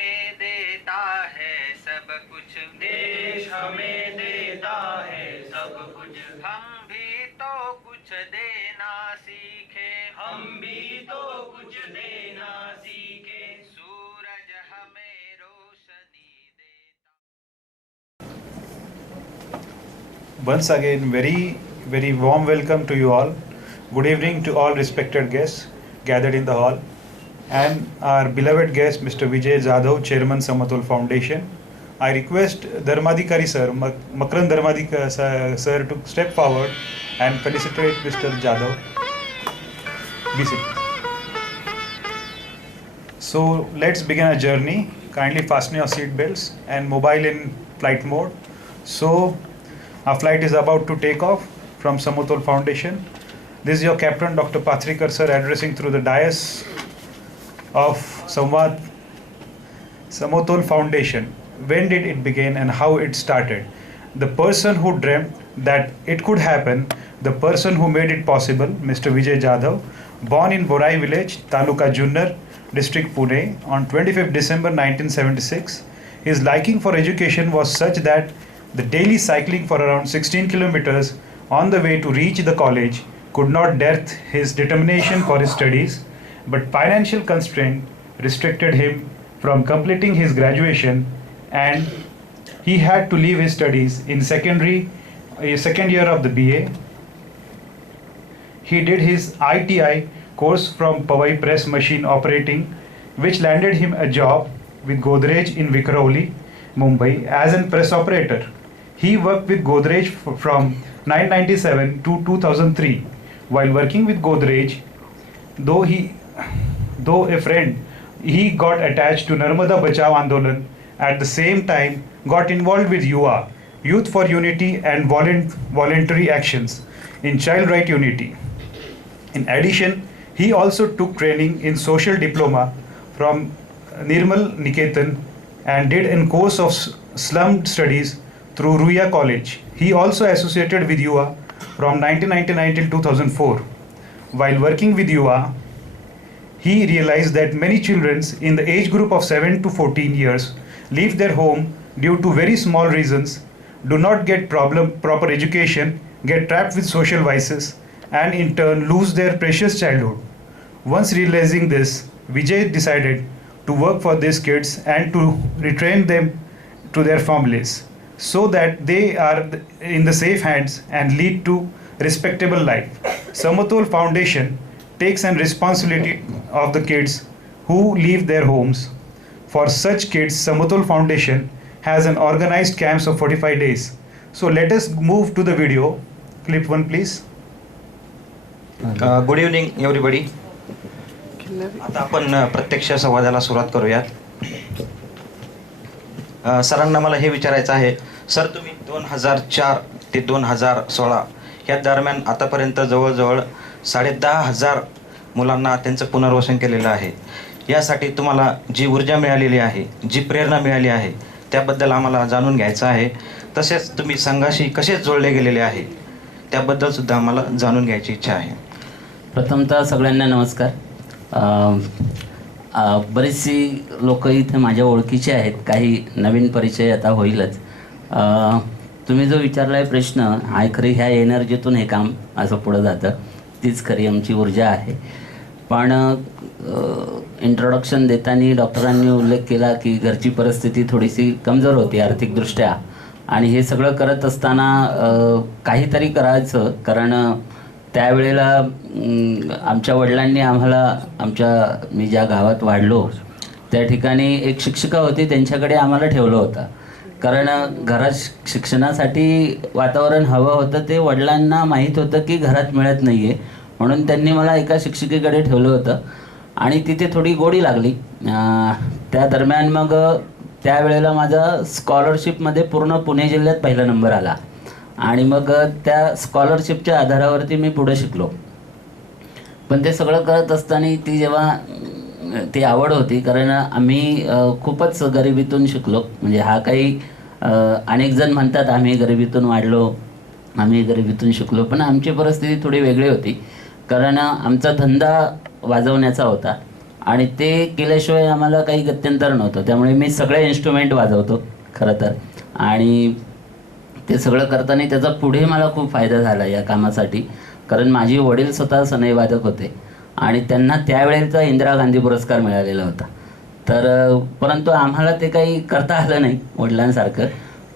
हमें देता है सब कुछ, देश हमें देता है सब कुछ, हम भी तो कुछ देना सीखे, हम भी तो कुछ देना सीखे। सूरज हमें रोशनी देता। Once again, very warm welcome to you all. Good evening to all respected guests gathered in the hall, and our beloved guest, Mr. Vijay Jadhav, Chairman Samatul Foundation. I request Dharmadhikari sir, Makran Dharmadhikari sir, to step forward and felicitate Mr. Jadhav. Be seated. So let's begin our journey. Kindly fasten your seat belts and mobile in flight mode. So our flight is about to take off from Samutol Foundation. This is your captain, Dr. Patrikar sir, addressing through the dais of Samvad Samutol Foundation. When did it begin and how it started? The person who dreamt that it could happen, the person who made it possible, Mr. Vijay Jadhav, born in Borai village, Taluka Junnar, district Pune, on 25th December 1976. His liking for education was such that the daily cycling for around 16 kilometers on the way to reach the college could not deter his determination for his studies, but financial constraint restricted him from completing his graduation, and he had to leave his studies in second year of the BA. He did his ITI course from Powai Press Machine Operating, which landed him a job with Godrej in Vikhroli, Mumbai as a press operator. He worked with Godrej from 1997 to 2003. While working with Godrej, though a friend, he got attached to Narmada Bachao Andolan. At the same time, got involved with YUA, Youth for Unity, and voluntary actions in child right unity. In addition, he also took training in social diploma from Nirmal Niketan and did a course of slum studies through Ruya College. He also associated with YUA from 1999 till 2004. While working with YUA, he realized that many children in the age group of 7 to 14 years leave their home due to very small reasons, do not get proper education, get trapped with social vices, and in turn lose their precious childhood. Once realizing this, Vijay decided to work for these kids and to retrain them to their families so that they are in the safe hands and lead to respectable life. Samutol Foundation takes an responsibility of the kids who leave their homes. For such kids, Samutol Foundation has an organized camps of 45 days. So let us move to the video. Clip 1 please. Good evening everybody. आता आपण प्रत्यक्ष संवादाला सुरुवात करूया. सरांना मला हे विचारायचं आहे, सर तुम्ही 2004 ते 2016 या दरम्यान आतापर्यंत जवळजवळ 10,500 मुलांना त्यांचं पुनर्वसन केलेलं आहे. यासाठी तुम्हाला जी ऊर्जा मिळालेली आहे, जी प्रेरणा मिळाली आहे, त्याबद्दल आम्हाला जाणून घ्यायचं आहे. तसेच तुम्ही संघाशी कसे जोडले गेलेले आहे त्याबद्दल सुद्धा आम्हाला जाणून घ्यायची इच्छा आहे. प्रथमतः सगळ्यांना नमस्कार. बरीचशी लोक इथे माझ्या ओळखीचे आहेत, काही नवीन परिचय आता होईलच. तुम्ही जो विचारला आहे प्रश्न, हा खरी ह्या एनर्जीतून हे काम असं पुढं जातं, तीच खरी आमची ऊर्जा आहे. पण इंट्रोडक्शन देताना डॉक्टरांनी उल्लेख केला की घरची परिस्थिती थोडीशी कमजोर होती आर्थिकदृष्ट्या, आणि हे सगळं करत असताना काहीतरी करायचं, कारण त्यावेळेला आमच्या वडिलांनी आम्हाला मी ज्या गावात वाढलो त्या ठिकाणी एक शिक्षिका होती, त्यांच्याकडे आम्हाला ठेवलं होतं. कारण घरात शिक्षणासाठी वातावरण हवं होतं, ते वडिलांना माहीत होतं की घरात मिळत नाही आहे, म्हणून त्यांनी मला एका शिक्षिकेकडे ठेवलं होतं आणि तिथे थोडी गोडी लागली. त्या दरम्यान मग त्यावेळेला माझा स्कॉलरशिपमध्ये पूर्ण पुणे जिल्ह्यात पहिला नंबर आला, आणि मग त्या स्कॉलरशिपच्या आधारावरती मी पुढे शिकलो. पण ते सगळं करत असताना ती आवड होती, कारण आम्ही खूपच गरिबीतून शिकलो. म्हणजे हा काही अनेक जण म्हणतात आम्ही गरिबीतून वाढलो, आम्ही गरिबीतून शिकलो, पण आमची परिस्थिती थोडी वेगळी होती. कारण आमचा धंदा वाजवण्याचा होता आणि ते केल्याशिवाय आम्हाला काही गत्यंतर नव्हतं. त्यामुळे मी सगळे इन्स्ट्रुमेंट वाजवतो खरं तर, आणि ते सगळं करताना त्याचा पुढे मला खूप फायदा झाला या कामासाठी. कारण माझे वडील स्वतः सनई वादक होते आणि त्यांना त्यावेळेचा इंदिरा गांधी पुरस्कार मिळालेला होता. तर परंतु आम्हाला ते काही करता आलं नाही वडिलांसारखं,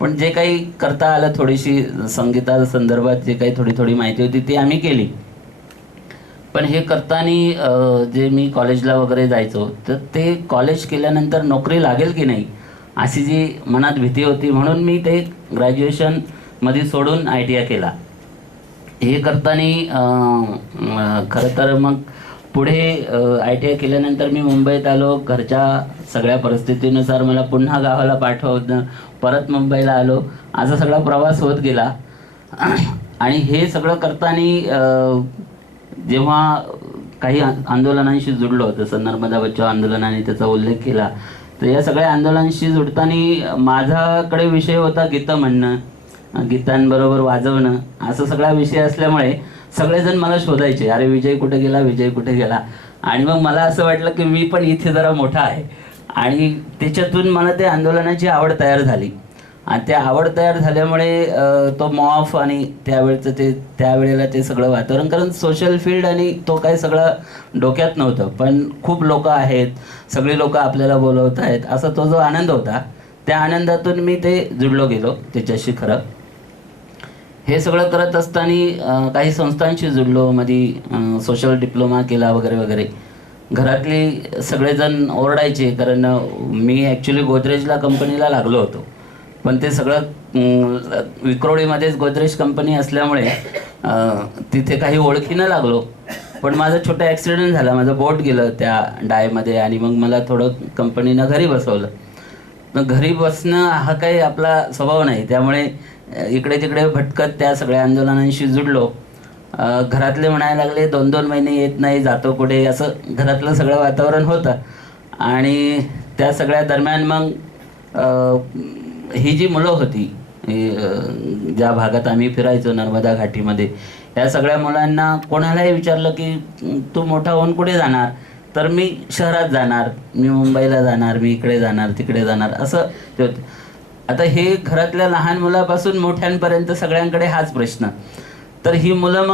पण जे काही करता आलं, थोडीशी संगीता संदर्भात जे काही थोडी थोडी माहिती होती ती आम्ही केली. पण हे करताना जे मी कॉलेजला वगैरे जायचो, तर ते कॉलेज केल्यानंतर नोकरी लागेल की नाही अशी जी मनात भीती होती, म्हणून मी ते ग्रॅज्युएशनमध्ये सोडून ITI केला. हे करताना खरं तर मग पुढे ITI केल्यानंतर मी मुंबईत आलो. घरच्या सगळ्या परिस्थितीनुसार मला पुन्हा गावाला पाठवणं, परत मुंबईला आलो, असा सगळा प्रवास होत गेला. आणि हे सगळं करताना जेव्हा काही आंदोलनांशी जुडलो, जसं नर्मदा बचाव आंदोलनाने त्याचा उल्लेख केला, तर या सगळ्या आंदोलनांशी जुडताना माझ्याकडे विषय होता गीतं म्हणणं, गीतांबरोबर वाजवणं, असा सगळा विषय असल्यामुळे सगळेजण मला शोधायचे, अरे विजय कुठे गेला, विजय कुठे गेला. आणि मग मला असं वाटलं की मी पण इथे जरा मोठा आहे, आणि त्याच्यातून मला ते आंदोलनाची आवड तयार झाली. आणि त्या आवड तयार झाल्यामुळे तो मॉफ आणि त्यावेळेला ते सगळं वातावरण, कारण सोशल फील्ड आणि तो काय सगळं डोक्यात नव्हतं, पण खूप लोक आहेत, सगळी लोक आपल्याला बोलवत आहेत, असा तो जो आनंद होता, त्या आनंदातून मी ते जुडलो गेलो त्याच्याशी. खरं हे सगळं करत असताना काही संस्थांशी जुडलो, मध्ये सोशल डिप्लोमा केला वगैरे वगैरे. घरातली सगळेजण ओरडायचे, कारण मी ॲक्च्युली गोदरेजला कंपनीला लागलो होतो, पण ते सगळं विक्रोळीमध्येच गोदरेज कंपनी असल्यामुळे तिथे काही ओळखीनं लागलो. पण माझा छोटा ॲक्सिडेंट झाला, माझं बोट गेलं त्या डायमध्ये, आणि मग मला थोडं कंपनीनं घरी बसवलं. मग घरी बसणं हा काही आपला स्वभाव नाही, त्यामुळे इकडे तिकडे भटकत त्या सगळ्या आंदोलनांशी जुडलो. घरातले म्हणायला लागले 2-2 महिने येत नाही, जातो कुठे, असं घरातलं सगळं वातावरण होतं. आणि त्या सगळ्या दरम्यान मग ही जी मुलं होती, ज्या भागात आम्ही फिरायचो नर्मदा घाटीमध्ये, या सगळ्या मुलांना कोणालाही विचारलं की तू मोठा होऊन कुठे जाणार, तर मी शहरात जाणार, मी मुंबईला जाणार, मी इकडे जाणार, तिकडे जाणार, असं ते होतं. आता हे घरातल्या लहान मुलापासून मोठ्यांपर्यंत सगळ्यांकडे हाच प्रश्न. तर ही मुलं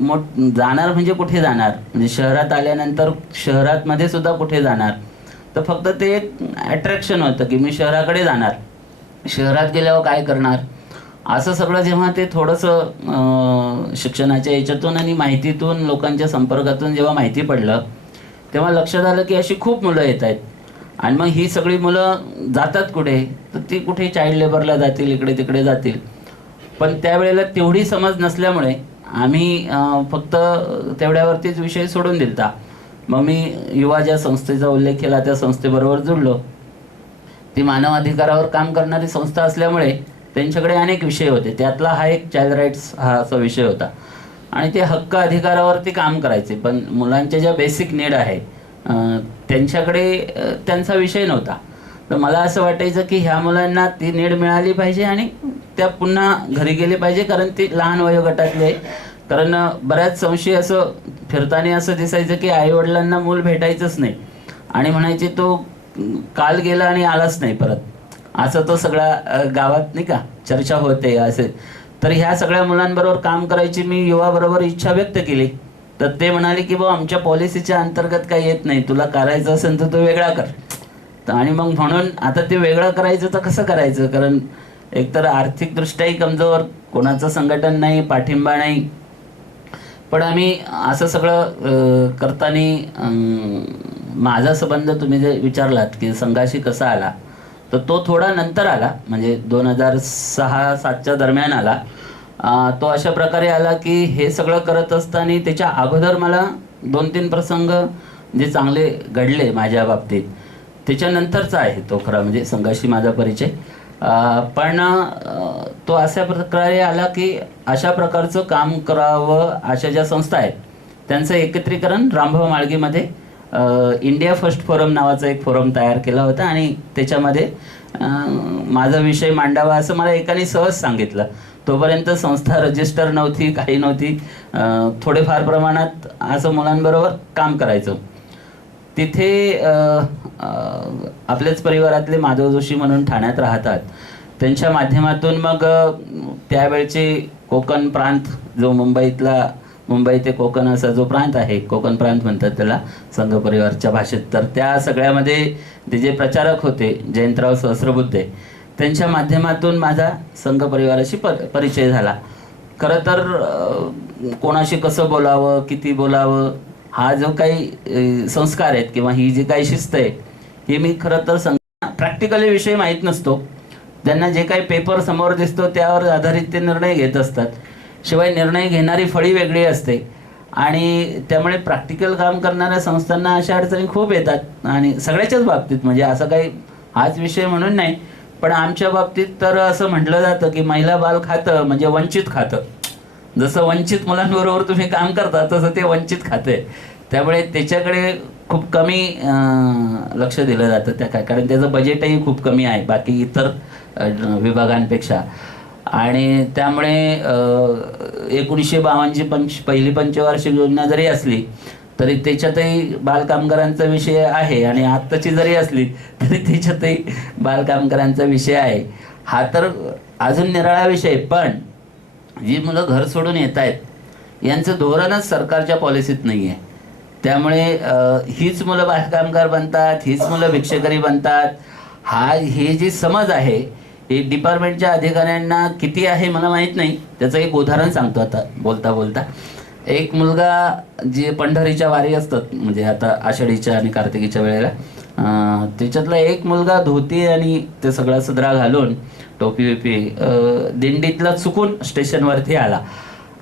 मग जाणार म्हणजे कुठे जाणार, म्हणजे शहरात आल्यानंतर शहरातमध्ये सुद्धा कुठे जाणार, तर फक्त ते एक अट्रॅक्शन होतं की मी शहराकडे जाणार, शहरात गेल्यावर काय करणार, असं सगळं. जेव्हा ते थोडंसं शिक्षणाच्या याच्यातून आणि माहितीतून, लोकांच्या संपर्कातून जेव्हा माहिती पडलं, तेव्हा लक्षात आलं की अशी खूप मुलं येत आहेत. आणि मग ही सगळी मुलं जातात कुठे, तर ती कुठे चाइल्ड लेबरला जातील, इकडे तिकडे जातील. पण त्यावेळेला तेवढी समज नसल्यामुळे आम्ही फक्त तेवढ्यावरतीच विषय सोडून दिलता. मग मी युवा ज्या संस्थेचा उल्लेख केला त्या संस्थेबरोबर जुळलो. ती मानव अधिकारावर काम करणारी संस्था असल्यामुळे त्यांच्याकडे अनेक विषय होते, त्यातला हा एक चाइल्ड राईट्स हा असा विषय होता. आणि ते हक्क अधिकारावरती काम करायचे, पण मुलांच्या ज्या बेसिक नीड आहे त्यांच्याकडे त्यांचा विषय नव्हता. तर मला असं वाटायचं की ह्या मुलांना ती नीड मिळाली पाहिजे आणि त्या पुन्हा घरी गेले पाहिजे, कारण ती लहान वयोगटातले आहे. कारण बऱ्याच संशय असं फिरताना असं दिसायचं की आईवडिलांना मूल भेटायचंच नाही, आणि म्हणायचे तो काल गेला आणि आलाच नाही परत, असं तो सगळा गावात नाही का चर्चा होते असे. तर ह्या सगळ्या मुलांबरोबर काम करायची मी युवाबरोबर इच्छा व्यक्त केली. तर ते म्हणाले की बाबा आमच्या पॉलिसीच्या अंतर्गत काही येत नाही, तुला करायचं असेल तर तो वेगळा कर. आणि मग म्हणून आता ते वेगळं करायचं तर कसं करायचं, कारण एकतर आर्थिकदृष्ट्याही कमजोर, कोणाचं संघटन नाही, पाठिंबा नाही. पण आम्ही असं सगळं करताना माझा संबंध तुम्ही जे विचारलात की संघाशी कसा आला, तर तो थोडा नंतर आला, म्हणजे 2006-07च्या दरम्यान आला. तो अशा प्रकारे आला की हे सगळं करत असताना त्याच्या अगोदर मला 2-3 प्रसंग जे चांगले घडले माझ्या बाबतीत, त्याच्यानंतरचा आहे तो खरा म्हणजे संघाशी माझा परिचय. पण तो अशा प्रकारे आला की अशा प्रकारचं काम करावं, अशा ज्या संस्था आहेत त्यांचं एकत्रीकरण रामभाऊ माळगीमध्ये इंडिया फर्स्ट फोरम नावाचा एक फोरम तयार केला होता, आणि त्याच्यामध्ये माझा विषय मांडावा असं मला एकाने सहज सांगितलं. तोपर्यंत संस्था रजिस्टर नव्हती, काही नव्हती, थोडेफार प्रमाणात असं मुलांबरोबर काम करायचं. तिथे आपल्याच परिवारातले माधव जोशी म्हणून ठाण्यात राहतात. त्यांच्या माध्यमातून मग त्यावेळचे कोकण प्रांत जो मुंबई ते कोकण असा जो प्रांत आहे, कोकण प्रांत म्हणतात त्याला संघ परिवारच्या भाषेत, तर त्या सगळ्यामध्ये ते जे प्रचारक होते जयंतराव सहस्रबुद्धे, त्यांच्या माध्यमातून माझा संघ परिवाराशी परिचय झाला. खरं तर कोणाशी कसं बोलावं, किती बोलावं, हा जो काही संस्कार आहेत किंवा ही जी काही शिस्त आहे, हे मी खरं तर प्रॅक्टिकली विषय माहीत नसतो. त्यांना जे काही पेपर समोर दिसतो त्यावर आधारित ते निर्णय घेत असतात. शिवाय निर्णय घेणारी फळी वेगळी असते आणि त्यामुळे प्रॅक्टिकल काम करणाऱ्या संस्थांना अशा अडचणी खूप येतात आणि सगळ्याच्याच बाबतीत, म्हणजे असं काही हाच विषय म्हणून नाही, पण आमच्या बाबतीत तर असं म्हटलं जातं की महिला बाल खातं म्हणजे वंचित खातं. जसं वंचित मुलांबरोबर तुम्ही काम करता तसं ते वंचित खातं आहे. त्यामुळे त्याच्याकडे खूप कमी लक्ष दिलं जातं त्या काय, कारण त्याचं बजेटही खूप कमी आहे बाकी इतर विभागांपेक्षा. आणि त्यामुळे 1952ची पहिली पंचवार्षिक योजना जरी असली तरी त्याच्यातही बालकामगारांचा विषय आहे आणि आत्ताची जरी असली तरी त्याच्यातही बालकामगारांचा विषय आहे. हा तर अजून निराळा विषय, पण जी मुलं घर सोडून येत आहेत यांचं धोरणच सरकारच्या पॉलिसीत नाही आहे. त्यामुळे हीच मुलं बालकामगार बनतात, हीच मुलं भिक्षेकरी बनतात, हे जी समज आहे हे डिपार्टमेंटच्या अधिकाऱ्यांना किती आहे मला माहीत नाही. त्याचं एक उदाहरण सांगतो आता बोलता बोलता. एक मुलगा जे पंढरीच्या वारी असतात, म्हणजे आता आषाढीच्या आणि कार्तिकीच्या वेळेला, त्याच्यातला एक मुलगा धोती आणि ते सगळा सदरा घालून टोपी विपी दिंडीतला चुकून स्टेशनवरती आला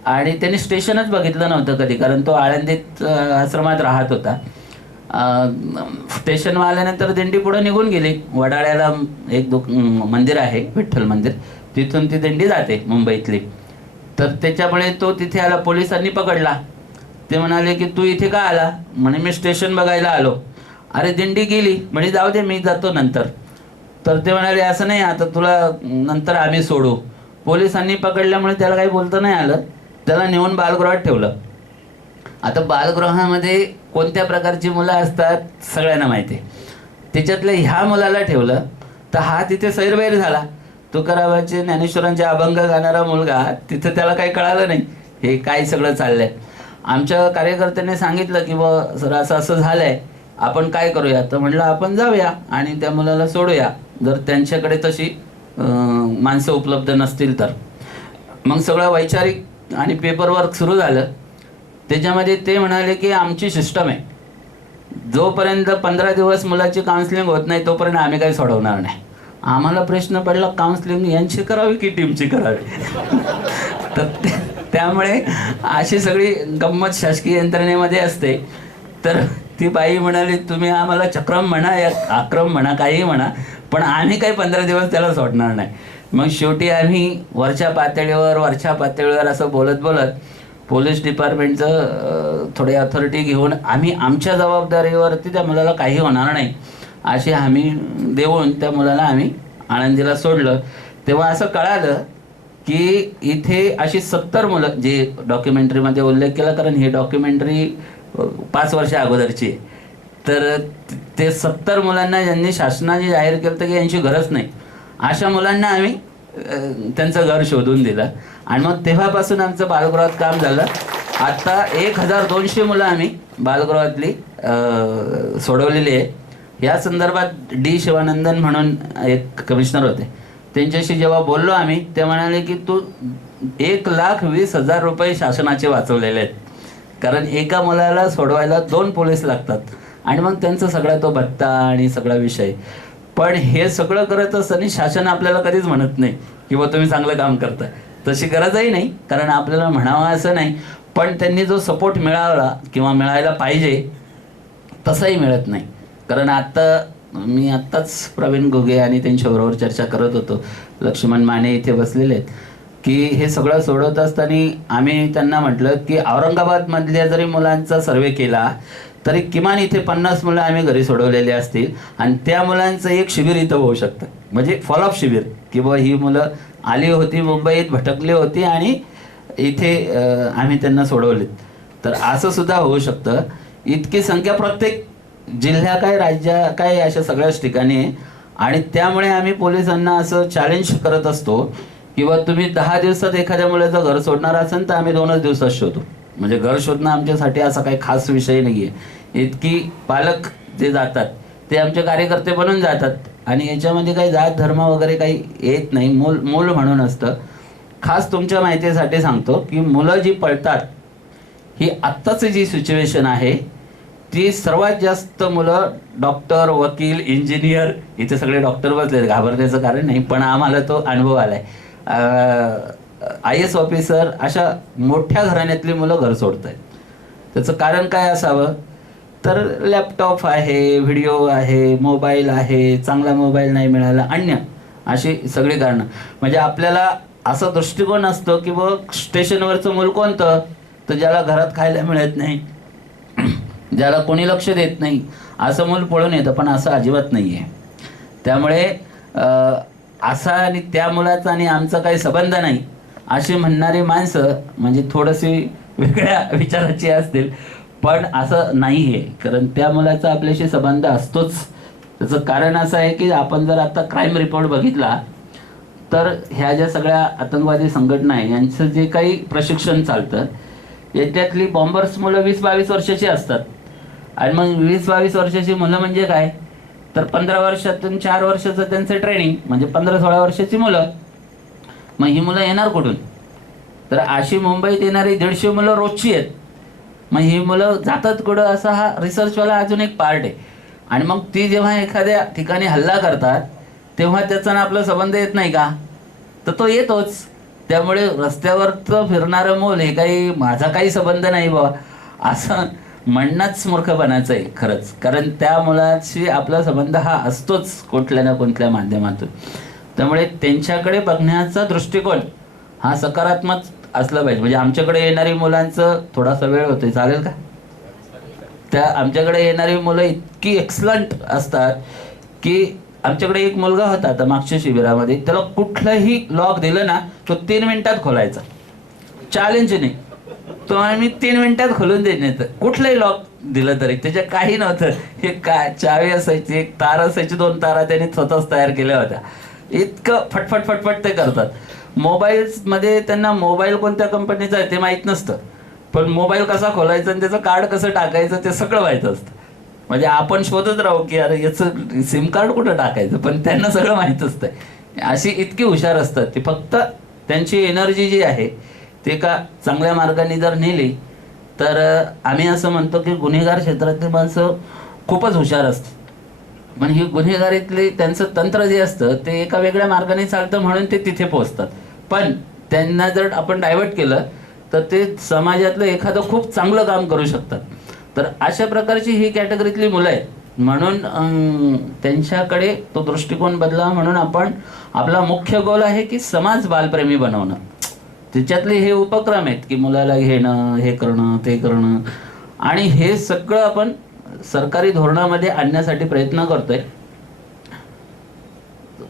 आणि त्यांनी स्टेशनच बघितलं नव्हतं कधी, कारण तो आळंदीत आश्रमात राहत होता. स्टेशनवर आल्यानंतर दिंडी पुढे निघून गेली. वडाळ्याला एक मंदिर आहे, विठ्ठल मंदिर, तिथून ती दिंडी जाते मुंबईतली. तर त्याच्यामुळे तो तिथे आला, पोलिसांनी पकडला. ते म्हणाले की तू इथे का आला? म्हणे मी स्टेशन बघायला आलो. अरे दिंडी गेली, म्हणे जाऊ दे मी जातो नंतर. तर ते म्हणाले असं नाही, आता तुला नंतर आम्ही सोडू. पोलिसांनी पकडल्यामुळे त्याला काही बोलता नाही आलं, त्याला नेऊन बालगृहात ठेवलं. आता बालगृहामध्ये कोणत्या प्रकारची मुलं असतात सगळ्यांना माहिती आहे. त्याच्यातल्या ह्या मुलाला ठेवलं तर हा तिथे सैरवैर झाला. तुकारामाचे ज्ञानेश्वरांचे अभंग गाणारा मुलगा, तिथं त्याला काही कळालं नाही हे काय सगळं चाललंय. आमच्या कार्यकर्त्यांनी सांगितलं की बा सर असं असं झालंय, आपण काय करूया? तर म्हटलं आपण जाऊया आणि त्या मुलाला सोडूया, जर त्यांच्याकडे तशी माणसं उपलब्ध नसतील तर. मग सगळं वैचारिक आणि पेपरवर्क सुरू झालं. त्याच्यामध्ये ते म्हणाले की आमची सिस्टम आहे, जोपर्यंत 15 दिवस मुलाची काउन्सिलिंग होत नाही तोपर्यंत आम्ही काही सोडवणार नाही. आम्हाला प्रश्न पडला काउन्सिलिंग यांची करावी की टीमची करावी? तर त्यामुळे अशी सगळी गंमत शासकीय यंत्रणेमध्ये असते. तर ती बाई म्हणाली तुम्ही आम्हाला चक्रम म्हणा या आक्रम म्हणा काही म्हणा, पण आम्ही काही 15 दिवस त्याला सोडणार नाही. मग शेवटी आम्ही वरच्या पातळीवर असं बोलत बोलत पोलीस डिपार्टमेंटचं थोडी अथॉरिटी घेऊन आम्ही आमच्या जबाबदारीवरती त्या मुलाला काही होणार नाही अशी हमी देऊन त्या मुलाला आम्ही आळंदीला सोडलं. तेव्हा असं कळालं की इथे अशी 70 मुलं, जे डॉक्युमेंटरीमध्ये उल्लेख केला, कारण ही डॉक्युमेंटरी 5 वर्षा अगोदरची आहे, तर ते 70 मुलांना ज्यांनी शासनाने जाहीर केलं की यांची गरज नाही, अशा मुलांना आम्ही त्यांचं घर शोधून दिलं आणि मग तेव्हापासून आमचं बालगृहात काम झालं. आत्ता 1200 मुलं आम्ही बालगृहातली सोडवलेली आहे. या संदर्भात डी शिवानंदन म्हणून एक कमिशनर होते, त्यांच्याशी जेव्हा बोललो आम्ही ते म्हणाले की तू 1,20,000 रुपये शासनाचे वाचवलेले आहेत, कारण एका मुलाला सोडवायला 2 पोलीस लागतात आणि मग त्यांचा सगळा तो भत्ता आणि सगळा विषय. पण हे सगळं करत असताना शासन आपल्याला कधीच म्हणत नाही की बा तुम्ही चांगलं काम करताय, तशी गरजही नाही, कारण आपल्याला म्हणावं असं नाही. पण त्यांनी जो सपोर्ट मिळाला किंवा मिळायला पाहिजे तसाही मिळत नाही. कारण मी आत्ताच प्रवीण घुगे आणि त्यांच्याबरोबर चर्चा करत होतो, लक्ष्मण माने इथे बसलेले आहेत, की हे सगळं सोडवत असताना आम्ही त्यांना म्हटलं की औरंगाबादमधल्या जरी मुलांचा सर्वे केला तरी किमान इथे 50 मुलं आम्ही घरी सोडवलेले असतील आणि त्या मुलांचं एक शिबिर इथं होऊ शकतं, म्हणजे फॉलोअप शिबिर, की बा ही मुलं आली होती मुंबईत, भटकली होती आणि इथे आम्ही त्यांना सोडवलीत. तर असं सुद्धा होऊ शकतं. इतकी संख्या प्रत्येक जिल्ह्या काय राज्य काय अशा सगळ्याच ठिकाणी आहे. आणि त्यामुळे आम्ही पोलिसांना असं चॅलेंज करत असतो किंवा तुम्ही 10 दिवसात एखाद्या मुलाचं घर सोडणार असेल तर आम्ही 2च दिवसात शोधू. म्हणजे घर शोधणं आमच्यासाठी असा काही खास विषय नाही आहे. इतकी पालक जे जातात ते आमचे कार्यकर्ते बनून जातात आणि याच्यामध्ये काही जात धर्म वगैरे काही येत नाही. मूल म्हणून असतं. खास तुमच्या माहितीसाठी सांगतो की मुलं जी पळतात ही आत्ताची जी सिच्युएशन आहे ती सर्वात जास्त मुलं डॉक्टर, वकील, इंजिनियर, इथे सगळे डॉक्टर बसले, घाबरण्याचं कारण नाही, पण आम्हाला तो अनुभव आलाय. IAS ऑफिसर अशा मोठ्या घराण्यातली मुलं घर सोडत आहेत. त्याचं कारण काय असावं तर लॅपटॉप आहे, व्हिडिओ आहे, मोबाईल आहे, चांगला मोबाईल नाही मिळाला, अन्य अशी सगळी कारणं. म्हणजे आपल्याला असा दृष्टिकोन असतो की बघ स्टेशनवरचं मूल कोणतं तर ज्याला घरात खायला मिळत नाही, ज्याला कोणी लक्ष देत नाही, असं मूल पळून येतं. पण असं अजिबात नाही आहे. त्यामुळे असा आणि त्या मुलाचा आणि आमचा काही संबंध नाही अशी म्हणणारी माणसं म्हणजे थोडीशी वेगळ्या विचाराची असतील, पण असं नाही आहे. कारण त्या मुलाचा आपल्याशी संबंध असतोच. त्याचं कारण असं आहे की आपण जर आता क्राईम रिपोर्ट बघितला तर ह्या ज्या सगळ्या आतंकवादी संघटना आहे यांचं जे काही प्रशिक्षण चालतं याच्यातली बॉम्बर्स मुलं 20-22 वर्षाची असतात. आणि मग 20-22 वर्षाची मुलं म्हणजे काय तर 15 वर्षातून 4 वर्षाचं त्यांचं ट्रेनिंग म्हणजे 15-16 वर्षाची मुलं. मग ही मुलं येणार कुठून तर अशी मुंबईत येणारी 150 मुलं रोजची आहेत. मग ही मुलं जातात कुठं असा हा रिसर्चवाला अजून एक पार्ट आहे. आणि मग ती जेव्हा एखाद्या ठिकाणी हल्ला करतात तेव्हा त्याचा ना आपला संबंध येत नाही का तर तो येतोच. त्यामुळे रस्त्यावरचं फिरणारं मूल हे काही माझा काही संबंध नाही बाबा असं म्हणणंच मूर्खपणाचं आहे खरंच. कारण त्या मुलाशी आपला संबंध हा असतोच कुठल्या ना कुठल्या माध्यमातून. त्यामुळे त्यांच्याकडे बघण्याचा दृष्टिकोन हा सकारात्मक असला पाहिजे. म्हणजे आमच्याकडे येणारी मुलांचं थोडासा वेळ होतोय चालेल का त्या आमच्याकडे येणारी मुलं इतकी एक्सलंट असतात की आमच्याकडे एक मुलगा होता आता मागच्या शिबिरामध्ये, त्याला कुठलंही लॉक दिलं ना तो 3 मिनिटात खोलायचा. चॅलेंज नाही तो आम्ही 3 मिनिटात खोलून देण्यात. कुठलंही लॉक दिलं तरी त्याच्या काही नव्हतं. हे काय चावी असायची, एक तार असायची, 2 तारा त्यांनी स्वतःच तयार केल्या होत्या. इतकं फटफट फटफट ते करतात. मोबाईल्समध्ये त्यांना मोबाईल कोणत्या कंपनीचा आहे ते माहीत नसतं, पण मोबाईल कसा खोलायचा आणि त्याचं कार्ड कसं टाकायचं ते सगळं माहीत असतं. म्हणजे आपण शोधत राहू की अरे याचं सिम कार्ड कुठं टाकायचं, पण त्यांना सगळं माहीत असतं. अशी इतकी हुशार असतात ती. फक्त त्यांची एनर्जी जी आहे ते का चांगल्या मार्गाने जर नेली तर आम्ही असं म्हणतो की गुन्हेगार क्षेत्रातली माणसं खूपच हुशार असतात. पण ही गुन्हेगारीतली त्यांचं तंत्र जे असतं ते एका वेगळ्या मार्गाने चालतं म्हणून ते तिथे पोहोचतात. पण त्यांना जर आपण डायव्हर्ट केलं तर ते समाजातलं एखादं खूप चांगलं काम करू शकतात. तर अशा प्रकारची ही कॅटेगरीतली मुलं आहेत. म्हणून त्यांच्याकडे तो दृष्टिकोन बदला म्हणून आपण आपला मुख्य गोल आहे की समाज बालप्रेमी बनवणं. त्याच्यातले हे उपक्रम आहेत की मुलाला घेणं, हे करणं, ते करणं, आणि हे सगळं आपण सरकारी धोरणामध्ये आणण्यासाठी प्रयत्न करतोय.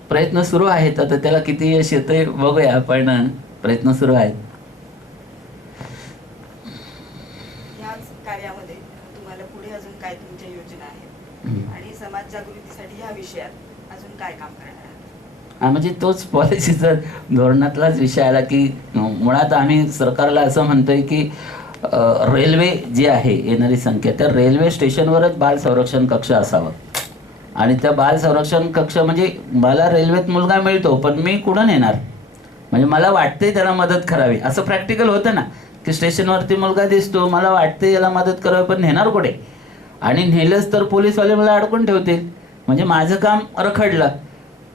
प्रयत्न सुरू आहेत. आता त्याला किती यश येतंय बघूया, पण प्रयत्न सुरू आहेत. कार्यामध्ये तुम्हाला पुढे अजून काय तुमच्या योजना आहेत आणि समाज जागृतीसाठी ह्या विषयात अजून काय काम करणार आहात? म्हणजे तोच पॉलिसीचा धोरणातलाच विषय आला की मुळात आम्ही सरकारला असं म्हणतोय की रेल्वे जी आहे येणारी संख्या त्या रेल्वे स्टेशनवरच बाल संरक्षण कक्ष असावं. आणि त्या बाल संरक्षण कक्ष म्हणजे मला रेल्वेत मुलगा मिळतो पण मी कुठून येणार, म्हणजे मला वाटते त्याला मदत करावी असं प्रॅक्टिकल होतं ना की स्टेशनवरती मुलगा दिसतो, मला वाटते याला मदत करावी, पण नेणार कुठे? आणि नेलंच तर पोलीसवाले मला अडकून ठेवतील, म्हणजे माझं काम रखडलं.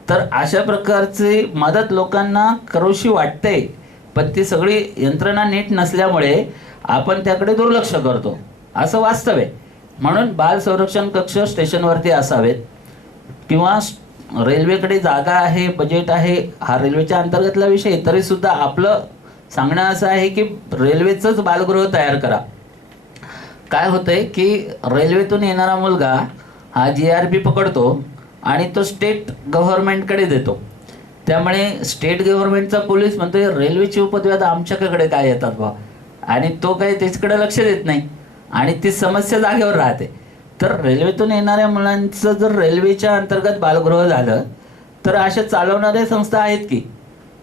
तर अशा प्रकारची मदत लोकांना करूशी वाटते, पण ती सगळी यंत्रणा नीट नसल्यामुळे आपण त्याकडे दुर्लक्ष करतो असं वास्तव आहे. म्हणून बाल संरक्षण कक्ष स्टेशनवरती असावेत किंवा रेल्वेकडे जागा आहे, बजेट आहे, हा रेल्वेच्या अंतर्गतला विषय. तरी सुद्धा आपलं सांगणं असं आहे की रेल्वेचंच बालगृह तयार करा. काय होतंय की रेल्वेतून येणारा मुलगा हा GRP पकडतो आणि तो स्टेट गव्हर्नमेंटकडे देतो. त्यामुळे स्टेट गव्हर्नमेंटचा पोलीस म्हणतोय रेल्वेची उपद्व्याप आमच्याकडे काय येतात बा, आणि तो काही त्याच्याकडे लक्ष देत नाही आणि ती समस्या जागेवर राहते. तर रेल्वेतून येणाऱ्या मुलांचं जर रेल्वेच्या अंतर्गत बालगृह झालं तर अशा चालवणाऱ्या संस्था आहेत की,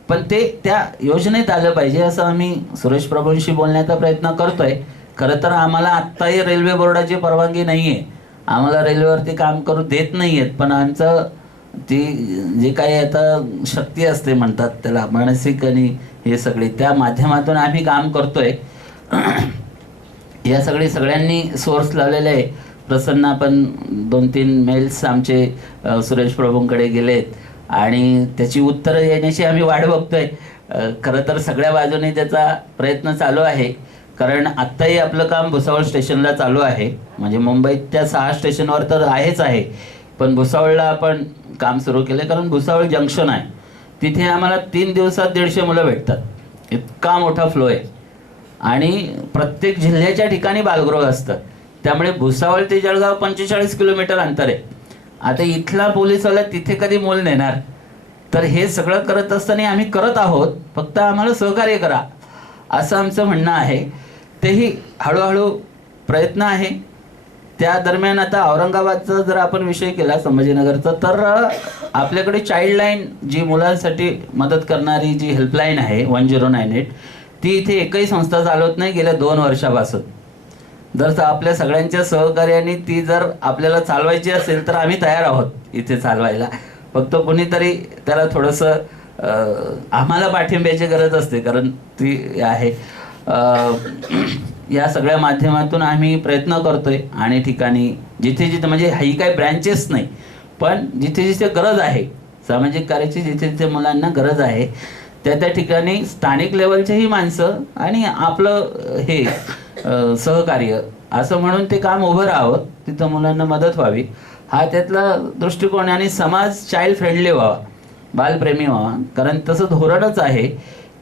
पण ते त्या योजनेत आलं पाहिजे असं आम्ही सुरेश प्रभूंशी बोलण्याचा प्रयत्न करतोय. खरं तर आम्हाला आत्ताही रेल्वे बोर्डाची परवानगी नाही आहे, आम्हाला रेल्वेवरती काम करू देत नाही आहेत, पण आमचं ती जे काही आता शक्ती असते म्हणतात त्याला, मानसिक आणि हे सगळे, त्या माध्यमातून आम्ही काम करतोय. या सगळ्यांनी सोर्स लावलेले आहे. प्रसन्न पण 2-3 मेल्स आमचे सुरेश प्रभूंकडे गेलेत आणि त्याची उत्तरं येण्याची आम्ही वाट बघतोय. खरं तर सगळ्या बाजूने त्याचा प्रयत्न चालू आहे, कारण आत्ताही आपलं काम भुसावळ स्टेशनला चालू आहे. म्हणजे मुंबईत त्या 6 स्टेशनवर तर आहेच आहे, पण भुसावळला आपण काम सुरू केलं, कारण भुसावळ जंक्शन आहे, तिथे आम्हाला 3 दिवसात 150 मुलं भेटतात, इतका मोठा फ्लो आहे. आणि प्रत्येक जिल्ह्याच्या ठिकाणी बालगृह असतं, त्यामुळे भुसावळ ते जळगाव 45 किलोमीटर अंतर आहे. आता इथला पोलिसवाला तिथे कधी मूल नेणार? तर हे सगळं करत असताना आम्ही करत आहोत, फक्त आम्हाला सहकार्य करा असं आमचं म्हणणं आहे. तेही हळूहळू प्रयत्न आहे. त्या दरम्यान आता औरंगाबादचा जर आपण विषय केला संभाजीनगरचा, तर आपल्याकडे चाइल्डलाईन जी मुलांसाठी मदत करणारी जी हेल्पलाईन आहे 1098, ती इथे एकही संस्था चालवत नाही गेल्या 2 वर्षापासून. जर आपल्या सगळ्यांच्या सहकार्याने ती जर आपल्याला चालवायची असेल तर आम्ही तयार आहोत इथे चालवायला, फक्त कोणीतरी त्याला थोडंसं आम्हाला पाठिंब्याची गरज असते, कारण ती आहे. या सगळ्या माध्यमातून आम्ही प्रयत्न करतोय आणि ठिकाणी जिथे जिथे, म्हणजे ही काही ब्रँचेस नाही, पण जिथे जिथे गरज आहे सामाजिक कार्याची, जिथे जिथे मुलांना गरज आहे त्या ठिकाणी स्थानिक लेवलचेही माणसं आणि आपलं हे सहकार्य असं म्हणून ते काम उभं राहावं, तिथं मुलांना मदत व्हावी, हा त्यातला दृष्टिकोन. आणि समाज चाइल्ड फ्रेंडली व्हावा, बालप्रेमी व्हावा, कारण तसं धोरणच आहे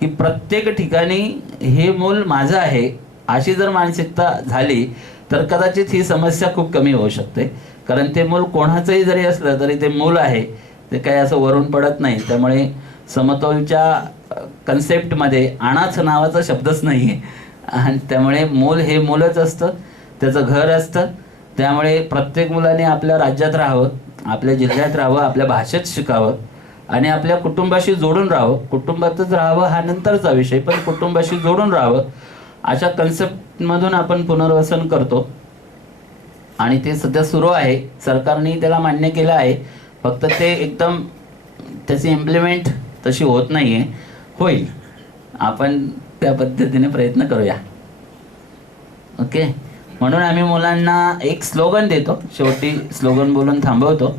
की प्रत्येक ठिकाणी हे मूल माझं आहे अशी जर मानसिकता झाली तर कदाचित ही समस्या खूप कमी होऊ शकते. कारण ते मूल कोणाचंही जरी असलं तरी ते मूल आहे, ते काही असं वरून पडत नाही. त्यामुळे समतोलच्या कन्सेप्टमध्ये अनाथ नावाचा शब्दच नाही आहे, आणि त्यामुळे मूल हे मूलच असतं, त्याचं घर असतं. त्यामुळे प्रत्येक मुलाने आपल्या राज्यात राहावं, आपल्या जिल्ह्यात राहावं, आपल्या भाषेत शिकावं आणि आपल्या कुटुंबाशी जोडून राहावं. कुटुंबातच राहावं हा नंतरचा विषय, पण कुटुंबाशी जोडून राहावं अशा कन्सेप्टमधून आपण पुनर्वसन करतो आणि ते सध्या सुरू आहे. सरकारने त्याला मान्य केलं आहे, फक्त ते एकदम त्याची इम्प्लिमेंट तशी होत नाही आहे, होईल. आपण त्या पद्धतीने प्रयत्न करूया. ओके, म्हणून आम्ही मुलांना एक स्लोगन देतो, शेवटी स्लोगन बोलून थांबवतो.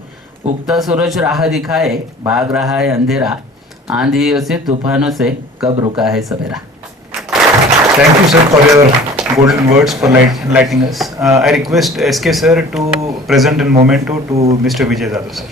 उगता सूरज राह दिखाए, भाग रहा है अंधेरा, आंधियों से तूफानों से कब रुका है सवेरा. Thank you, sir, for your golden words for enlightening us. I request SK sir to present in memento to Mr. Vijay Jadhav sir.